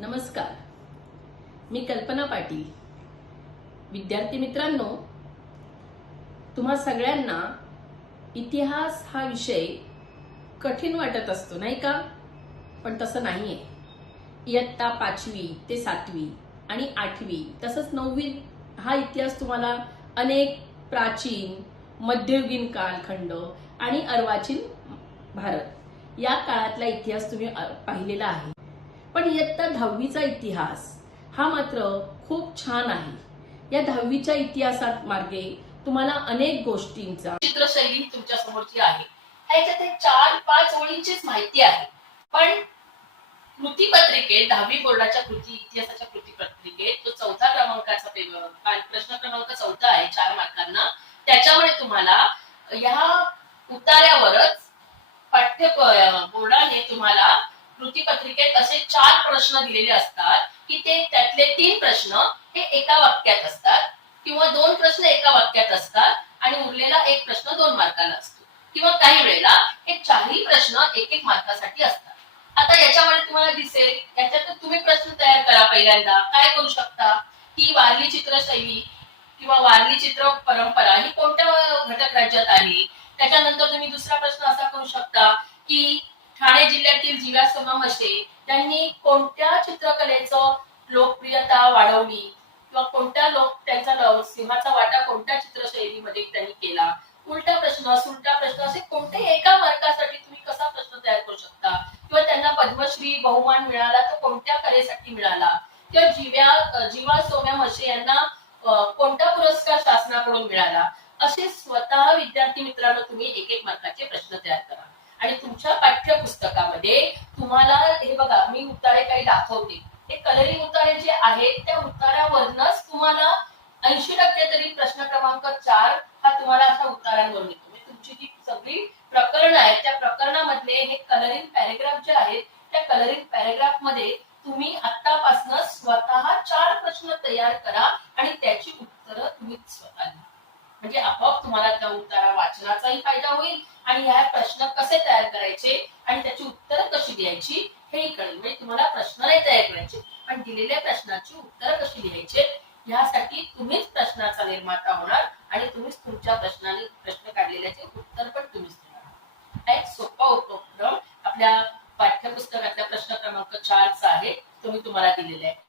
नमस्कार, मी कल्पना पाटील। विद्यार्थी मित्रांनो, तुम्हा सगळ्यांना इतिहास हा विषय कठीण वाटत असतो नाही का? पण तसं नाहीये। इयत्ता 5वी ते 7वी आणि 8वी तसंच 9वी हा इतिहास तुम्हाला अनेक प्राचीन, मध्ययुगीन कालखंड आणि अर्वाचीन भारत या काळातला इतिहास तुम्ही पाहिलेला आहे। पण इयत्ता 10वीचा इतिहास हा मात्र खूप छान आहे। या 10वीच्या इतिहासात मार्गे तुम्हाला अनेक गोष्टींचा चित्रशैली तुमच्या समोरची आहे। ह्याच्यात 4-5 ओळींचीच माहिती आहे, पण कृतीपत्रिकेत 10वी बोर्डाच्या इतिहासाच्या कृतीपत्रिकेत तो 4थ्या क्रमांकाचा प्रश्न क्रमांक 4 आहे 4 मार्कांना। त्याच्यामुळे तुम्हाला या उतार्यावरच पाठ्य बोर्डाने तुम्हाला कृतीपत्रिकेत असे 4 प्रश्न दिलेले असतात की ते त्यातले 3 प्रश्न हे एका वाक्यात असतात किंवा 2 प्रश्न एका वाक्यात असतात आणि उरलेला एक प्रश्न 2 मार्काला असतो किंवा काही वेळेला हे 4ही प्रश्न 1-1 मार्कासाठी असतात। आता याच्यामध्ये तुम्हाला दिसेल याच्यात तुम्ही प्रश्न तयार करा। पहिल्यांदा काय करू शकता की वारली चित्रशैली किंवा वारली चित्र परंपरा ही कोणत्या घटक राज्यात आली। त्याच्यानंतर तुम्ही दुसरा प्रश्न असा करू शकता की ठाणे जिल्ह्यातील जीवा सोमा म्हशे यांनी कोणत्या चित्रकलेचं लोकप्रियता वाढवली किंवा कोणत्या त्यांचा सिंहाचा वाटा कोणत्या चित्रशैलीमध्ये त्यांनी केला। उलटा प्रश्न, सुलटा प्रश्न असे कोणत्याही एका मार्कासाठी तुम्ही कसा प्रश्न तयार करू शकता किंवा त्यांना पद्मश्री बहुमान मिळाला तो कोणत्या कलेसाठी मिळाला किंवा जीवा सोम्या म्हशे यांना कोणता पुरस्कार शासनाकडून मिळाला। असे स्वतः विद्यार्थी मित्रांनो तुम्ही 1-1 मार्काचे प्रश्न तयार करा आणि तुमच्या पाठ्यपुस्तकामध्ये तुम्हाला हे बघा मी उतारे काही दाखवते, हे कलरिंग उतारे जे आहेत त्या उतार्यावरनच तुम्हाला 80% तरी प्रश्न क्रमांक 4 हा तुम्हाला अशा उतारांवरून येतो। म्हणजे तुमची जी सगळी प्रकरण आहेत त्या प्रकरणामधले हे कलरिंग पॅराग्राफ जे आहेत त्या कलरिंग पॅराग्राफ मध्ये तुम्ही आतापासून स्वतः 4 प्रश्न तयार करा आणि त्याची उत्तरं तुम्ही स्वतः लिहा। म्हणजे आपोआप तुम्हाला त्या उतारा वाचनाचाही फायदा होईल आणि ह्या प्रश्न कसे तयार करायचे आणि त्याची उत्तरं कशी लिहायची हेही कळेल। म्हणजे तुम्हाला प्रश्न नाही तयार करायचे पण दिलेल्या प्रश्नाची उत्तरं कशी लिहायचे यासाठी तुम्हीच प्रश्नाचा निर्माता होणार आणि तुम्हीच तुमच्या प्रश्न काढलेल्याचे उत्तर पण तुम्हीच देणार। हा एक सोपा उपक्रम आपल्या पाठ्यपुस्तकातल्या प्रश्न क्रमांक 4 चा आहे, तो मी तुम्हाला दिलेला आहे।